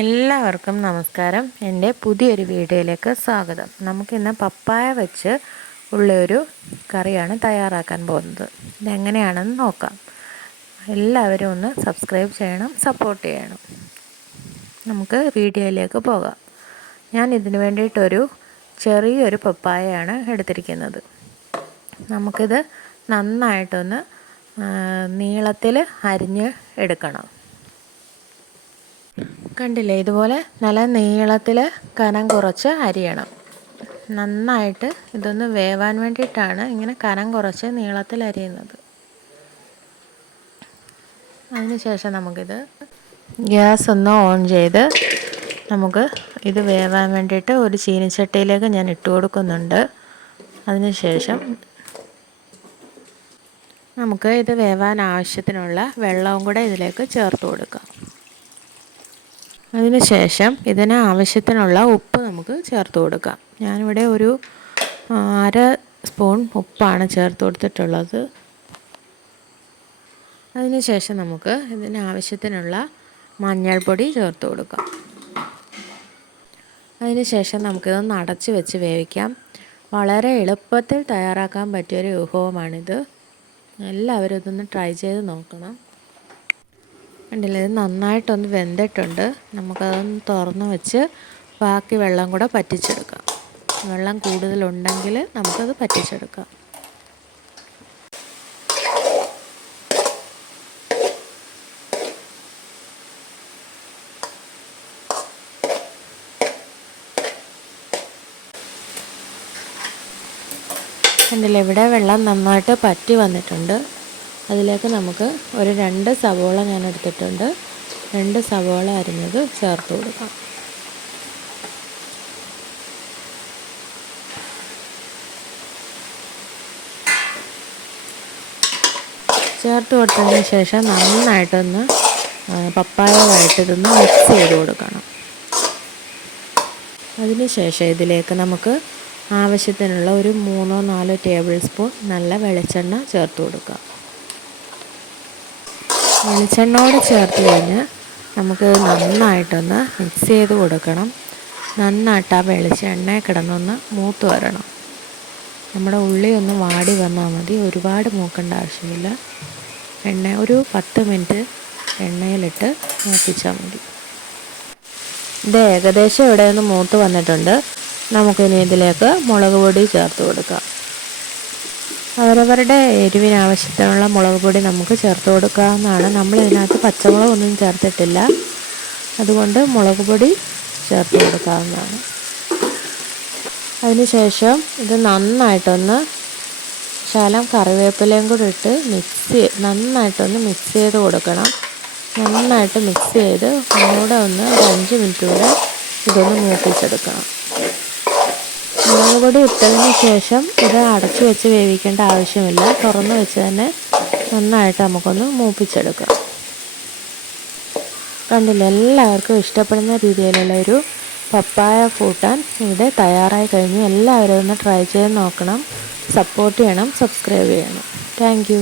എല്ലാവർക്കും നമസ്കാരം. എന്റെ പുതിയൊരു വീഡിയോയിലേക്ക് സ്വാഗതം. നമുക്കിന്ന് പപ്പായ വെച്ച് ഉള്ളൊരു കറിയാണ് തയ്യാറാക്കാൻ പോകുന്നത്. ഇതെങ്ങനെയാണെന്ന് നോക്കാം. എല്ലാവരും ഒന്ന് സബ്സ്ക്രൈബ് ചെയ്യണം സപ്പോർട്ട് ചെയ്യണം. നമുക്ക് വീഡിയോയിലേക്ക് പോകാം. ഞാൻ ഇതിന് വേണ്ടിയിട്ടൊരു ചെറിയൊരു പപ്പായയാണ് എടുത്തിരിക്കുന്നത്. നമുക്കിത് നന്നായിട്ടൊന്ന് നീളത്തിൽ അരിഞ്ഞ് എടുക്കണം. കണ്ടില്ലേ ഇതുപോലെ നല്ല നീളത്തിൽ കനം കുറച്ച് അരിയണം. നന്നായിട്ട് ഇതൊന്ന് വേവാൻ വേണ്ടിയിട്ടാണ് ഇങ്ങനെ കനം കുറച്ച് നീളത്തിൽ അരിയുന്നത്. അതിനുശേഷം നമുക്കിത് ഗ്യാസ് ഒന്ന് ഓൺ ചെയ്ത് നമുക്ക് ഇത് വേവാൻ വേണ്ടിയിട്ട് ഒരു ചീനിച്ചട്ടിയിലേക്ക് ഞാൻ ഇട്ട് കൊടുക്കുന്നുണ്ട്. അതിനുശേഷം നമുക്ക് ഇത് വേവാൻ ആവശ്യത്തിനുള്ള വെള്ളവും കൂടെ ഇതിലേക്ക് ചേർത്ത് കൊടുക്കാം. അതിനുശേഷം ഇതിന് ആവശ്യത്തിനുള്ള ഉപ്പ് നമുക്ക് ചേർത്ത് കൊടുക്കാം. ഞാനിവിടെ ഒരു അര സ്പൂൺ ഉപ്പാണ് ചേർത്ത് കൊടുത്തിട്ടുള്ളത്. അതിനുശേഷം നമുക്ക് ഇതിന് ആവശ്യത്തിനുള്ള മഞ്ഞൾപ്പൊടി ചേർത്ത് കൊടുക്കാം. അതിനുശേഷം നമുക്കിതൊന്ന് അടച്ച് വെച്ച് വേവിക്കാം. വളരെ എളുപ്പത്തിൽ തയ്യാറാക്കാൻ പറ്റിയൊരു വിഭവമാണിത് എല്ലാവരും ഇതൊന്ന് ട്രൈ ചെയ്ത് നോക്കണം. കണ്ടില്ലേ ഇത് നന്നായിട്ടൊന്ന് വെന്തിട്ടുണ്ട്. നമുക്കതൊന്ന് തുറന്ന് വെച്ച് ബാക്കി വെള്ളം കൂടെ പറ്റിച്ചെടുക്കാം. വെള്ളം കൂടുതലുണ്ടെങ്കിൽ നമുക്കത് പറ്റിച്ചെടുക്കാം. കണ്ടില്ലേ ഇവിടെ വെള്ളം നന്നായിട്ട് പറ്റി വന്നിട്ടുണ്ട്. അതിലേക്ക് നമുക്ക് ഒരു രണ്ട് സവോള ഞാൻ എടുത്തിട്ടുണ്ട്. രണ്ട് സവോള അരിഞ്ഞത് ചേർത്ത് കൊടുക്കാം. ചേർത്ത് കൊടുത്തതിന് ശേഷം നന്നായിട്ടൊന്ന് പപ്പായമായിട്ട് ഇതൊന്ന് മിക്സ് ചെയ്ത് കൊടുക്കണം. അതിനുശേഷം ഇതിലേക്ക് നമുക്ക് ആവശ്യത്തിനുള്ള ഒരു മൂന്നോ നാലോ ടേബിൾ സ്പൂൺ നല്ല വെളിച്ചെണ്ണ ചേർത്ത് കൊടുക്കാം. വെളിച്ചെണ്ണയോട് ചേർത്ത് കഴിഞ്ഞ് നമുക്ക് നന്നായിട്ടൊന്ന് മിക്സ് ചെയ്ത് കൊടുക്കണം. നന്നായിട്ട് ആ വെളിച്ചെണ്ണ കിടന്നൊന്ന് മൂത്ത് വരണം. നമ്മുടെ ഉള്ളി ഒന്ന് വാടി വന്നാൽ മതി. ഒരുപാട് മൂക്കേണ്ട ആവശ്യമില്ല. എണ്ണ ഒരു പത്ത് മിനിറ്റ് എണ്ണയിലിട്ട് മൂപ്പിച്ചാൽ മതി. ഇത് ഏകദേശം ഇവിടെ ഒന്ന് മൂത്ത് വന്നിട്ടുണ്ട്. നമുക്കിനി ഇതിലേക്ക് മുളക് പൊടി ചേർത്ത് കൊടുക്കാം. അവരവരുടെ എരിവിനാവശ്യത്തിനുള്ള മുളക് പൊടി നമുക്ക് ചേർത്ത് കൊടുക്കാവുന്നതാണ്. നമ്മൾ ഇതിനകത്ത് പച്ചമുളകൊന്നും ചേർത്തിട്ടില്ല. അതുകൊണ്ട് മുളക് പൊടി ചേർത്ത് കൊടുക്കാവുന്നതാണ്. അതിനുശേഷം ഇത് നന്നായിട്ടൊന്ന് ശാലം കറിവേപ്പിലയും കൂടി ഇട്ട് മിക്സ് നന്നായിട്ടൊന്ന് മിക്സ് ചെയ്ത് കൊടുക്കണം. നന്നായിട്ട് മിക്സ് ചെയ്ത് ഒന്നുകൂടെ ഒന്ന് ഒരു അഞ്ച് മിനിറ്റ് കൂടെ ഇതൊന്ന് മൂപ്പിച്ചെടുക്കണം. മുളക് പൊടി ഇട്ടതിന് ശേഷം ഇത് അടച്ചു വെച്ച് വേവിക്കേണ്ട ആവശ്യമില്ല. തുറന്ന് വെച്ച് തന്നെ നന്നായിട്ട് നമുക്കൊന്ന് മൂപ്പിച്ചെടുക്കാം. കണ്ടില്ല എല്ലാവർക്കും ഇഷ്ടപ്പെടുന്ന രീതിയിലുള്ള ഒരു പപ്പായ കൂട്ടാൻ ഇവിടെ തയ്യാറായി കഴിഞ്ഞു. എല്ലാവരും ഒന്ന് ട്രൈ ചെയ്ത് നോക്കണം. സപ്പോർട്ട് ചെയ്യണം സബ്സ്ക്രൈബ് ചെയ്യണം. താങ്ക്